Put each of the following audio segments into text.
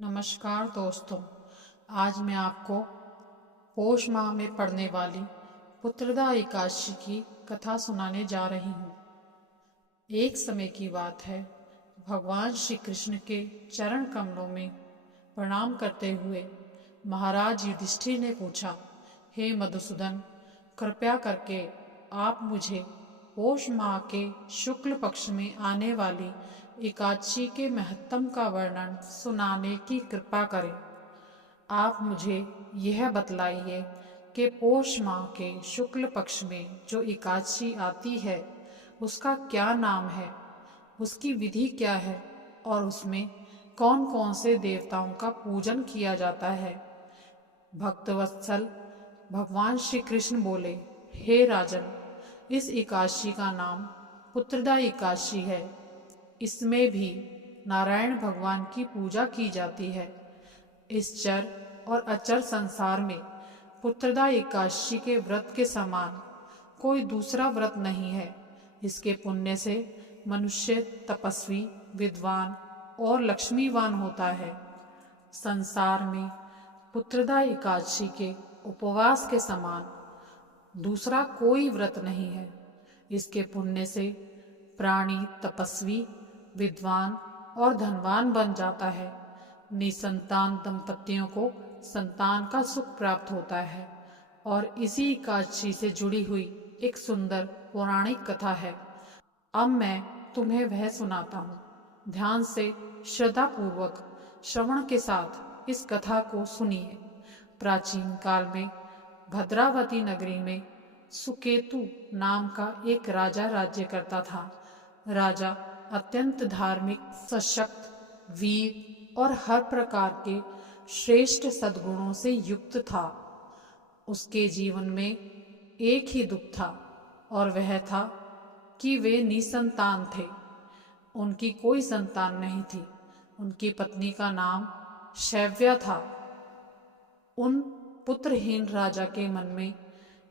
नमस्कार दोस्तों। आज मैं आपको पोष माह में पड़ने वाली पुत्रदा एकादशी की कथा सुनाने जा रही हूँ। एक समय की बात है, भगवान श्री कृष्ण के चरण कमलों में प्रणाम करते हुए महाराज युधिष्ठिर ने पूछा, हे मधुसूदन, कृपया करके आप मुझे पोष माह के शुक्ल पक्ष में आने वाली एकादशी के महत्तम का वर्णन सुनाने की कृपा करें। आप मुझे यह बतलाइए कि पोष माह के शुक्ल पक्ष में जो एकादशी आती है उसका क्या नाम है, उसकी विधि क्या है और उसमें कौन कौन से देवताओं का पूजन किया जाता है। भक्तवत्सल भगवान श्री कृष्ण बोले, हे राजन, इस एकादशी का नाम पुत्रदा एकादशी है। इसमें भी नारायण भगवान की पूजा की जाती है। इस चर और अचर संसार में पुत्रदा एकादशी के व्रत के समान कोई दूसरा व्रत नहीं है। इसके पुण्य से मनुष्य तपस्वी, विद्वान और लक्ष्मीवान होता है। संसार में पुत्रदा एकादशी के उपवास के समान दूसरा कोई व्रत नहीं है। इसके पुण्य से प्राणी तपस्वी, विद्वान और धनवान बन जाता है। निसंतान दंपतियों को संतान का सुख प्राप्त होता है। और इसी एकादशी से जुड़ी हुई एक सुंदर पौराणिक कथा है। अब मैं तुम्हें वह सुनाता हूँ। ध्यान से श्रद्धा पूर्वक श्रवण के साथ इस कथा को सुनिए। प्राचीन काल में भद्रावती नगरी में सुकेतु नाम का एक राजा राज्य करता था। राजा अत्यंत धार्मिक, सशक्त, वीर और हर प्रकार के श्रेष्ठ सद्गुणों से युक्त था। उसके जीवन में एक ही दुख था और वह था कि वे निसंतान थे। उनकी कोई संतान नहीं थी। उनकी पत्नी का नाम शैव्या था। उन पुत्रहीन राजा के मन में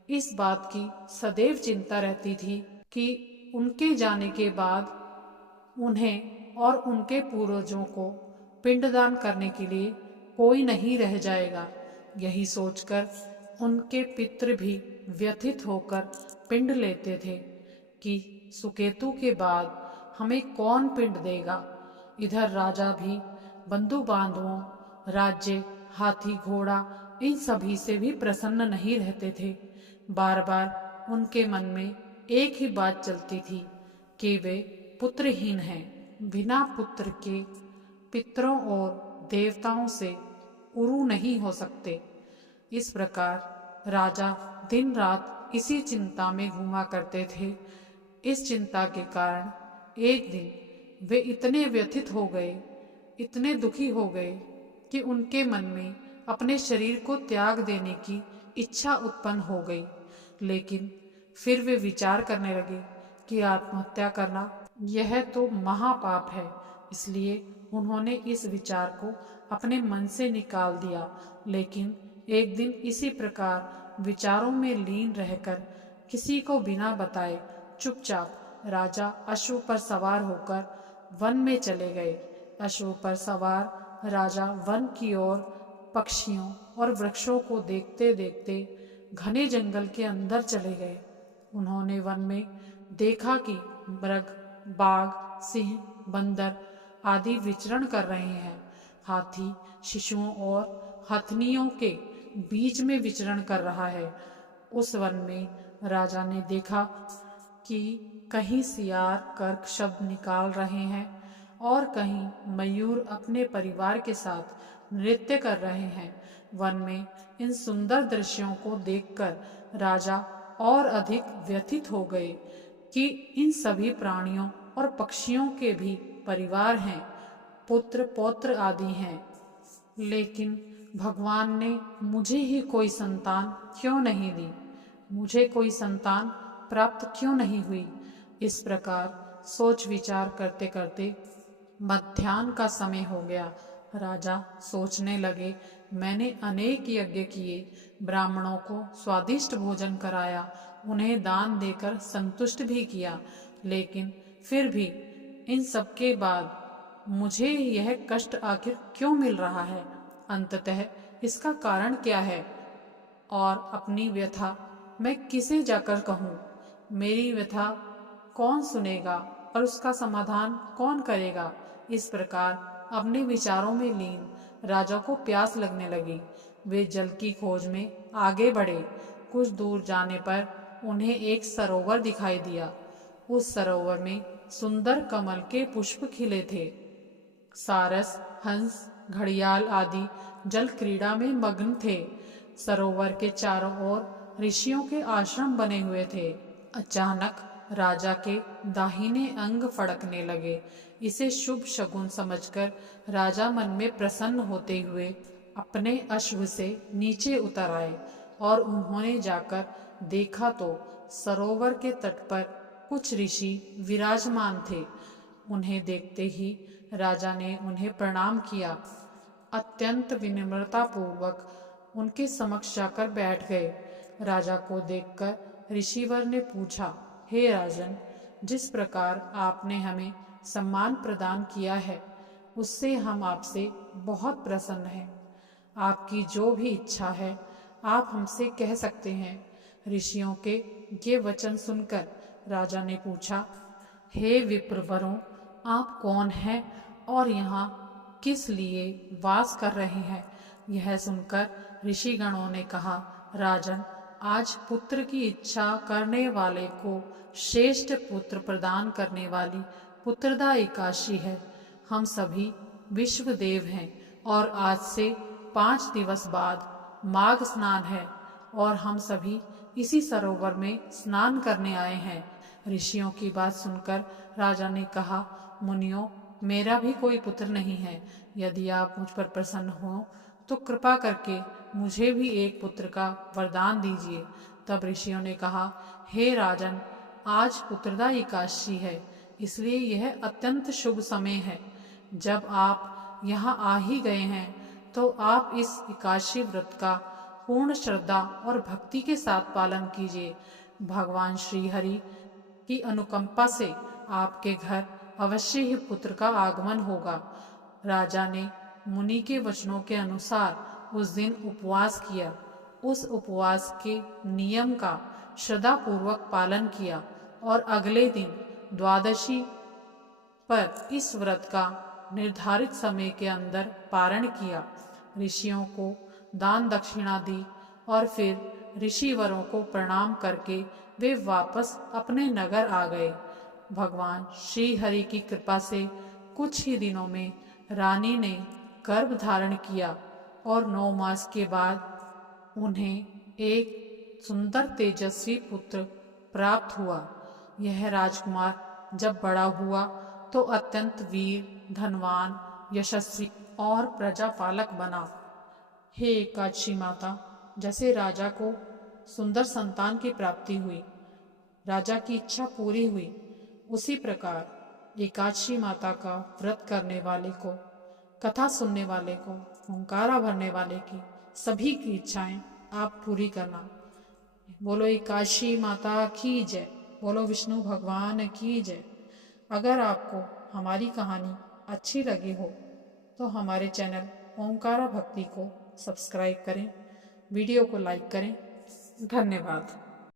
इस बात की सदैव चिंता रहती थी कि उनके जाने के बाद उन्हें और उनके पूर्वजों को पिंडदान करने के लिए कोई नहीं रह जाएगा। यही सोचकर उनके पितृ भी व्यथित होकर पिंड लेते थे कि सुकेतु के बाद हमें कौन पिंड देगा। इधर राजा भी बंधु बांधवों, राज्य, हाथी घोड़ा इन सभी से भी प्रसन्न नहीं रहते थे। बार बार उनके मन में एक ही बात चलती थी कि वे पुत्रहीन हैं। बिना पुत्र के पितरों और देवताओं से उरू नहीं हो सकते। इस प्रकार राजा दिन रात इसी चिंता में घूमा करते थे। इस चिंता के कारण एक दिन वे इतने व्यथित हो गए, इतने दुखी हो गए कि उनके मन में अपने शरीर को त्याग देने की इच्छा उत्पन्न हो गई। लेकिन फिर वे विचार करने लगे कि आत्महत्या करना यह तो महापाप है। इसलिए उन्होंने इस विचार को अपने मन से निकाल दिया। लेकिन एक दिन इसी प्रकार विचारों में लीन रहकर किसी को बिना बताए चुपचाप राजा अश्व पर सवार होकर वन में चले गए। अश्व पर सवार राजा वन की ओर पक्षियों और वृक्षों को देखते देखते घने जंगल के अंदर चले गए। उन्होंने वन में देखा कि मृग, बाघ, सिंह, बंदर आदि विचरण कर रहे हैं। हाथी शिशुओं और हथनियों के बीच में विचरण कर रहा है। उस वन में राजा ने देखा कि कहीं सियार कर्क शब्द निकाल रहे हैं और कहीं मयूर अपने परिवार के साथ नृत्य कर रहे हैं। वन में इन सुंदर दृश्यों को देखकर राजा और अधिक व्यथित हो गए कि इन सभी प्राणियों और पक्षियों के भी परिवार हैं, पुत्र पौत्र आदि हैं। लेकिन भगवान ने मुझे ही कोई संतान क्यों नहीं दी, मुझे कोई संतान प्राप्त क्यों नहीं हुई। इस प्रकार सोच विचार करते करते मध्याह्न का समय हो गया। राजा सोचने लगे, मैंने अनेक यज्ञ किए, ब्राह्मणों को स्वादिष्ट भोजन कराया, उन्हें दान देकर संतुष्ट भी किया, लेकिन फिर भी इन सब के बाद मुझे यह कष्ट आखिर क्यों मिल रहा है? अंततः इसका कारण क्या है? और अपनी व्यथा मैं किसे जाकर कहूँ? मेरी व्यथा कौन सुनेगा और उसका समाधान कौन करेगा? इस प्रकार अपने विचारों में लीन राजा को प्यास लगने लगी। वे जल की खोज में आगे बढ़े। कुछ दूर जाने पर उन्हें एक सरोवर दिखाई दिया। उस सरोवर में सुंदर कमल के पुष्प खिले थे। सारस, हंस, घड़ियाल आदि जल क्रीड़ा में मग्न थे। सरोवर के चारों ओर ऋषियों के आश्रम बने हुए थे। अचानक राजा के दाहिने अंग फड़कने लगे। इसे शुभ शगुन समझकर राजा मन में प्रसन्न होते हुए अपने अश्व से नीचे उतर आए और उन्होंने जाकर देखा तो सरोवर के तट पर कुछ ऋषि विराजमान थे। उन्हें देखते ही राजा ने उन्हें प्रणाम किया। अत्यंत विनम्रता पूर्वक उनके समक्ष जाकर बैठ गए। राजा को देखकर ऋषिवर ने पूछा, हे राजन, जिस प्रकार आपने हमें सम्मान प्रदान किया है उससे हम आपसे बहुत प्रसन्न हैं। आपकी जो भी इच्छा है आप हमसे कह सकते हैं। ऋषियों के ये वचन सुनकर राजा ने पूछा, हे विप्रवरों, आप कौन हैं और यहाँ किस लिए वास कर रहे हैं? यह सुनकर ऋषिगणों ने कहा, राजन, आज पुत्र की इच्छा करने वाले को श्रेष्ठ पुत्र प्रदान करने वाली पुत्रदा एकादशी है। हम सभी विश्व देव हैं और आज से 5 दिवस बाद माघ स्नान है और हम सभी इसी सरोवर में स्नान करने आए हैं। ऋषियों की बात सुनकर राजा ने कहा, मुनियों, मेरा भी कोई पुत्र नहीं है। यदि आप मुझ पर प्रसन्न हो तो कृपा करके मुझे भी एक पुत्र का वरदान दीजिए। तब ऋषियों ने कहा, हे राजन, आज पुत्रदा एकादशी है, इसलिए यह अत्यंत शुभ समय है। जब आप यहाँ आ ही गए हैं तो आप इस एकादशी व्रत का पूर्ण श्रद्धा और भक्ति के साथ पालन कीजिए। भगवान श्री हरि की अनुकंपा से आपके घर अवश्य ही पुत्र का आगमन होगा। राजा ने मुनि के वचनों के अनुसार उस दिन उपवास किया। उस उपवास के नियम का श्रद्धा पूर्वक पालन किया और अगले दिन द्वादशी पर इस व्रत का निर्धारित समय के अंदर पारण किया। ऋषियों को दान दक्षिणा दी और फिर ऋषिवरों को प्रणाम करके वे वापस अपने नगर आ गए। भगवान श्री हरि की कृपा से कुछ ही दिनों में रानी ने गर्भ धारण किया और 9 मास के बाद उन्हें एक सुंदर तेजस्वी पुत्र प्राप्त हुआ। यह राजकुमार जब बड़ा हुआ तो अत्यंत वीर, धनवान, यशस्वी और प्रजापालक बना। हे एकादशी माता, जैसे राजा को सुंदर संतान की प्राप्ति हुई, राजा की इच्छा पूरी हुई, उसी प्रकार एकादशी माता का व्रत करने वाले को, कथा सुनने वाले को, ओंकारा भरने वाले की सभी की इच्छाएं आप पूरी करना। बोलो एकादशी माता की जय। बोलो विष्णु भगवान की जय। अगर आपको हमारी कहानी अच्छी लगी हो तो हमारे चैनल ओंकारा भक्ति को सब्सक्राइब करें, वीडियो को लाइक करें। धन्यवाद।